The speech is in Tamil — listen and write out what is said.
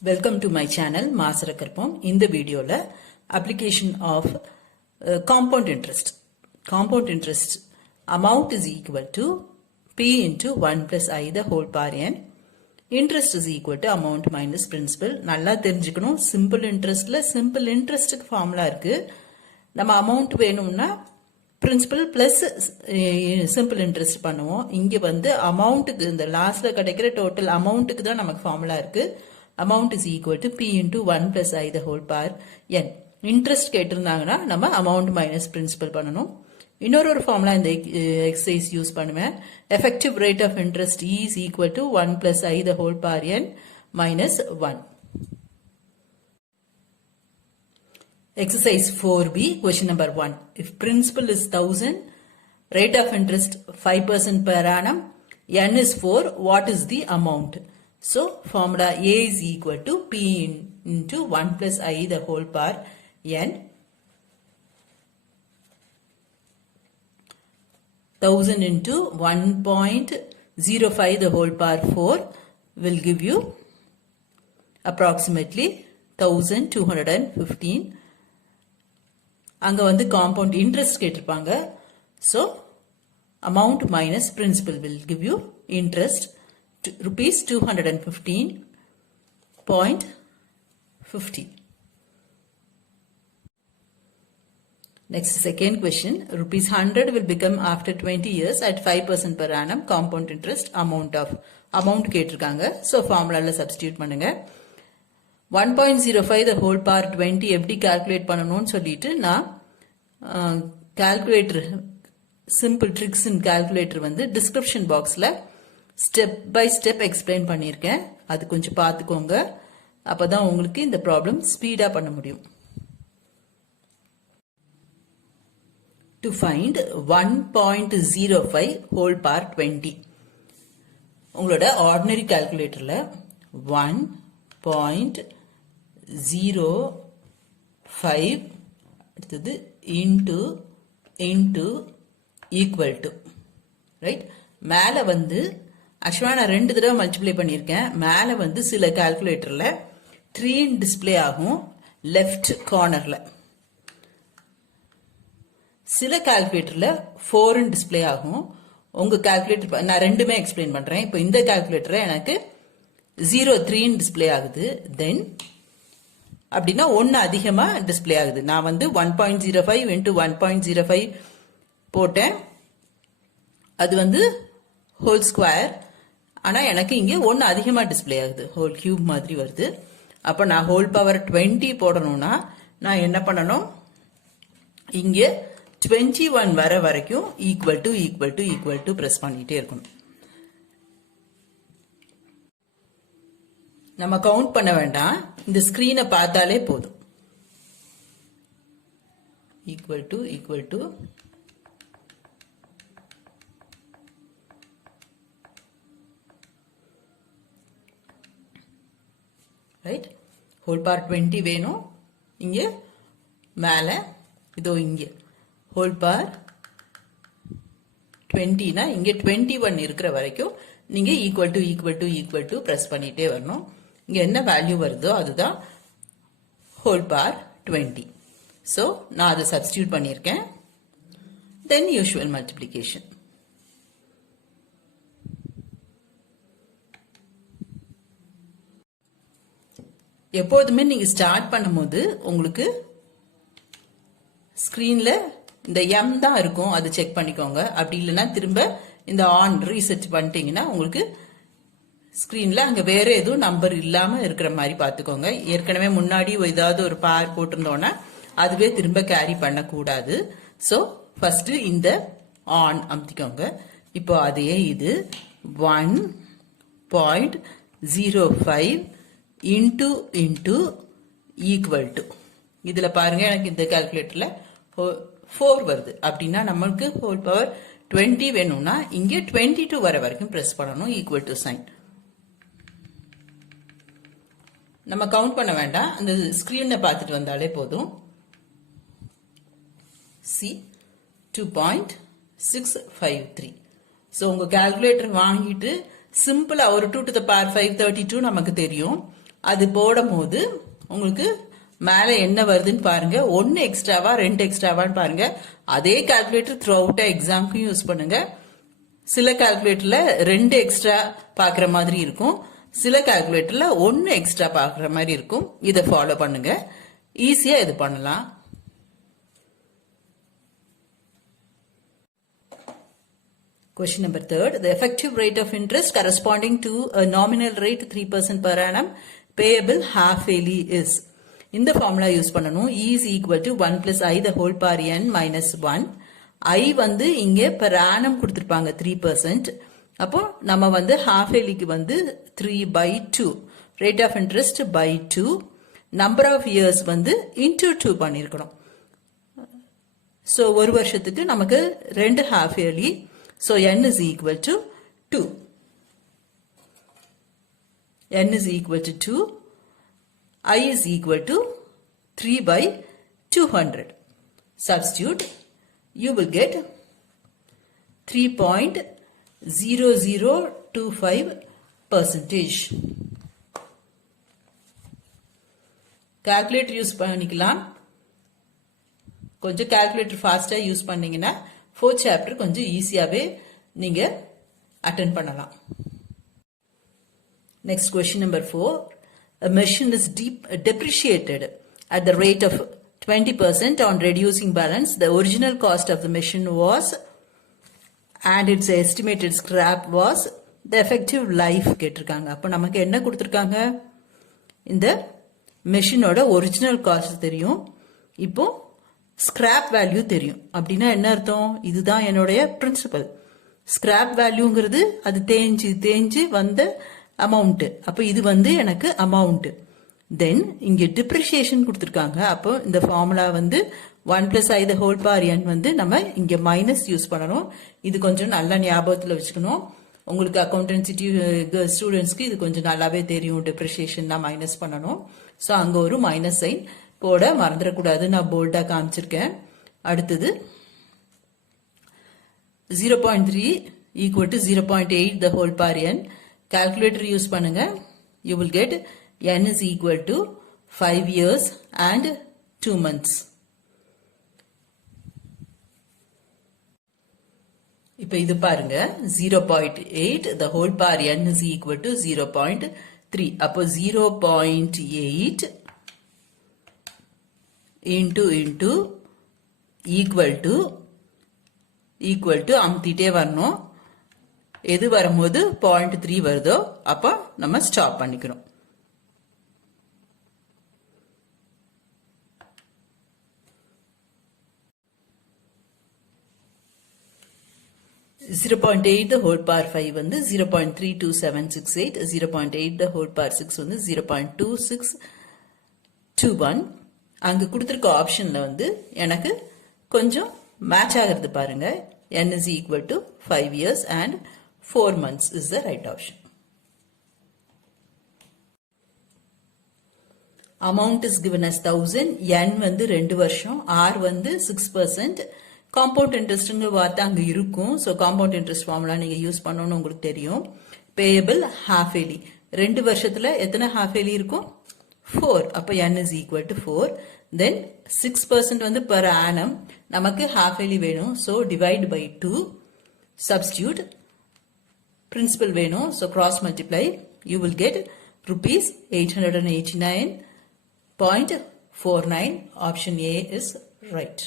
Welcome to my channel Masara Karpom. In the video la application of compound interest. Compound interest amount is equal to P into 1 plus I the whole power n. Interest is equal to amount minus principal. நல்லா தெரிஞ்சுக்கணும். Simple interest la simple interest formula இருக்கு. நம்ம amount வேணும்னா principal plus simple interest பண்ணுவோம். இங்க வந்து amountக்கு இந்த லாஸ்ட்ல கிடைக்கிற total amountக்கு தான் நமக்கு formula இருக்கு. Amount is equal to P into 1 plus I the whole power n. Interest கேட்டிருந்தாங்கன்னா நம்ம amount minus principal பண்ணணும். இன்னொரு formula இந்த exercise use பண்ணுவேன். Effective rate of interest is equal to 1 plus I the whole power n minus 1. Exercise 4b, question number 1. If principal is 1000, rate of interest 5% per annum, n is 4, what is the amount? So, formula A is equal to P into 1 plus I the whole power n. 1000 into 1.05 the whole power 4 will give you approximately 1215. அங்க வந்து compound interest கேட்டிருப்பாங்க. So, amount minus principal will give you interest rupees 215.50. Next, second question. Rupees 100 will become after 20 years at 5% per annum compound interest amount கேட்டிருக்காங்க. So, formula substitute பண்ணுங்க. 1.05 the whole power 20 எப்படி calculate பண்ணணும்னு சொல்லிட்டு நான் calculator simple tricks in calculator வந்து description boxல step by step explain பண்ணியிருக்கேன். அது கொஞ்சம் பார்த்துக்கோங்க. அப்பதான் உங்களுக்கு இந்த problem speed ஆ பண்ண முடியும். To find 1.05 whole power 20. உங்களோட ordinary calculatorல 1.05 அடுத்தது into equal to, right? மேல வந்து ஆக்சுவலா நான் 2 தடவை மல்டிப்ளை பண்ணியிருக்கேன். மேல வந்து சில கால்குலேட்டர்ல 3 டிஸ்பிளே ஆகும் லெஃப்ட் கார்னர்ல, சில கால்குலேட்டர்ல 4 டிஸ்பிளே ஆகும். உங்க கால்குலேட்டர் நான் ரெண்டுமே எக்ஸ்பிளைன் பண்றேன். இப்போ இந்த கால்குலேட்டர்ல எனக்கு 03 டிஸ்பிளே ஆகுது. தென் அப்படின்னா 1 அதிகமா டிஸ்பிளே ஆகுது. நான் வந்து 1.05 into 1.05 போட்டேன். அது வந்து ஹோல் ஸ்கொயர். ஆனா எனக்கு இங்க 1 அதிகமா டிஸ்பிளே ஆகுது, ஹோல் கியூப் மாதிரி வருது. அப்ப நான் ஹோல் பவர் 20 போடணும்னா நான் என்ன பண்ணணும், இங்க 21 வர வரைக்கும் ஈக்குவல் டு பிரஸ் பண்ணிட்டே இருக்கணும். நம்ம கவுண்ட் பண்ண வேண்டாம், இந்த ஸ்கிரீனை பார்த்தாலே போதும். Equal to right. Whole power 20 வேணும். இங்க மேல இதோ இங்க ஹோல் பவர் 20னா இங்க 21 இருக்கிற வரைக்கும் நீங்க ஈக்குவல் டு பிரஸ் பண்ணிட்டே வரணும். இங்க என்ன வேல்யூ வருதோ அதுதான் ஹோல் பவர் 20. சோ நான் அதை சப்ஸ்டிடியூட் பண்ணியிருக்கேன். தென் யூசுவல் மல்டிப்ளிகேஷன். எப்போதுமே நீங்க ஸ்டார்ட் பண்ணும்போது உங்களுக்கு ஸ்கிரீன்ல இந்த m தான் இருக்கும், அது செக் பண்ணிக்கோங்க. அப்படி இல்லைன்னா திரும்ப இந்த ஆன் ரீசெட் பண்ணிட்டீங்கன்னா உங்களுக்கு ஸ்கிரீன்ல அங்க வேற எதுவும் நம்பர் இல்லாம இருக்கிற மாதிரி பாத்துக்கோங்க. ஏற்கனவே முன்னாடி ஏதாவது ஒரு பார் போட்டிருந்தோம்னா அதுவே திரும்ப கேரி பண்ணக்கூடாது. ஸோ ஃபர்ஸ்ட் இந்த ஆன் அமுத்திக்கோங்க. இப்போ அதே இது 1.05 into equal to, இதுல பாருங்க எனக்கு இந்த கால்குலேட்டர்ல 4 வருது. அப்படின்னா நம்மளுக்கு ஹோல் பவர் 20 வேணும்னா இங்க 22 வர வரைக்கும் பிரஸ் பண்ணணும். Equal to sign. நம்ம கவுண்ட் பண்ண வேண்டாம், அந்த ஸ்கிரீனை பார்த்துட்டு வந்தாலே போதும். சி 2.653. ஸோ உங்க கால்குலேட்டர் வாங்கிட்டு சிம்பிளா ஒரு 2 to the power 532 நமக்கு தெரியும். அது போடும்போது உங்களுக்கு மேலே என்ன வருதுன்னு பாருங்க. 1 எக்ஸ்ட்ராவா 2 எக்ஸ்ட்ராவான்னு பாருங்க. அதே கால்குலேட்டர் த்ரூ அவுட்டா எக்ஸாம்க்கும் யூஸ் பண்ணுங்க. சில கால்குலேட்டர்ல 2 எக்ஸ்ட்ரா பாக்குற மாதிரி இருக்கும், சில கால்குலேட்டர்ல 1 எக்ஸ்ட்ரா பாக்குற மாதிரி இருக்கும். இதை ஃபாலோ பண்ணுங்க, ஈஸியா இது பண்ணலாம். Question number 3. The effective rate of interest corresponding to a nominal rate 3% per annum payable half yearly is. இந்த formula யூஸ் பண்ணணும். E is equal to 1 plus I the whole power n minus 1. I வந்து இங்கே per annum கொடுத்திருப்பாங்க 3%. அப்போ நம்ம வந்து half yearlyக்கு வந்து 3 by 2. Rate of interest by 2. Number of years வந்து into 2 பண்ணிருக்கணும். So ஒரு வருஷத்துக்கு நமக்கு 2 half yearly. So n is equal to 2. N is equal to 2. I is equal to 3 by 200. Substitute. You will get 3.0025%. Calculator use பண்ணிக்கலாம். கொஞ்சம் calculator faster use பண்ணீங்கன்னா 4th chapter கொஞ்சம் ஈஸியாவே நீங்க அட்டெண்ட் பண்ணலாம். Next question number 4. A machine is depreciated at the rate of 20% on reducing balance. The original cost of the machine was and its estimated scrap was the effective life கேட்டிருக்காங்க. அப்போ நமக்கு என்ன கொடுத்திருக்காங்க? இந்த மெஷினோட ஒரிஜினல் காஸ்ட் தெரியும், இப்போ ஸ்கிராப் வேல்யூ தெரியும். அப்படின்னா என்ன அர்த்தம்? இதுதான் என்னுடைய பிரின்சிபல். ஸ்கிராப் வேல்யூங்கிறது அது தேஞ்சு வந்த அமௌண்ட். அப்போ இது வந்து எனக்கு அமௌண்ட். தென் இங்க டிப்ரிசியேஷன் கொடுத்துருக்காங்க. அப்போ இந்த ஃபார்முலா வந்து 1 plus I the whole power n வந்து நம்ம இங்க மைனஸ் யூஸ் பண்ணணும். இது கொஞ்சம் நல்லா ஞாபகத்தில் வச்சுக்கணும். உங்களுக்கு அக்கௌண்டன்சி ஸ்டூடெண்ட்ஸ்க்கு இது கொஞ்சம் நல்லாவே தெரியும், டிப்ரிசியேஷன் தான் மைனஸ் பண்ணணும். ஸோ அங்க ஒரு மைனஸ் சைன் போட மறந்துடக்கூடாது, நான் போல்டா காமிச்சிருக்கேன். அடுத்தது 0.3 equal to 0.8 the whole power n. Calculator use பண்ணுங்க. You will get n is equal to 5 years and 2 months. இப்ப இது பாருங்க, 0.8 the whole power n is equal to 0.3. அப்போ 0.8 into equal to அமுத்திட்டே வரணும். எது வரும்போது 0.3 வருதோ அப்ப நம்ம ஸ்டாப் பண்ணிக்கிறோம். (0.8) the whole power 5 வந்து 0.32768, 0.8 the whole power 6 வந்து 0.2621. அங்க கொடுத்திருக்க ஆப்ஷன்ல வந்து எனக்கு கொஞ்சம் மேட்ச் ஆகிறது பாருங்க. n is equal to 5 years and 4 months is the right option. Amount is given as 1000. n வந்து 2 வருஷம், r வந்து 6%. காம்பவுண்ட் இன்ட்ரெஸ்ட்ங்க வார்த்தை அங்க இருக்கும். ஸோ காம்பவுண்ட் இன்ட்ரெஸ்ட் ஃபார்முலா நீங்க யூஸ் பண்ணணும்னு உங்களுக்கு தெரியும். பேயபிள் ஹாஃப் ஏலி, 2 வருஷத்துல எத்தனை ஹாஃப் ஏலி இருக்கும்? 4. அப்போ n is equal to 4. தென் 6% வந்து per annum, நமக்கு ஹாஃப் ஏலி வேணும். So divide by 2. Substitute, principal வேணும். So cross multiply, you will get rupees 889.49. Option A is right.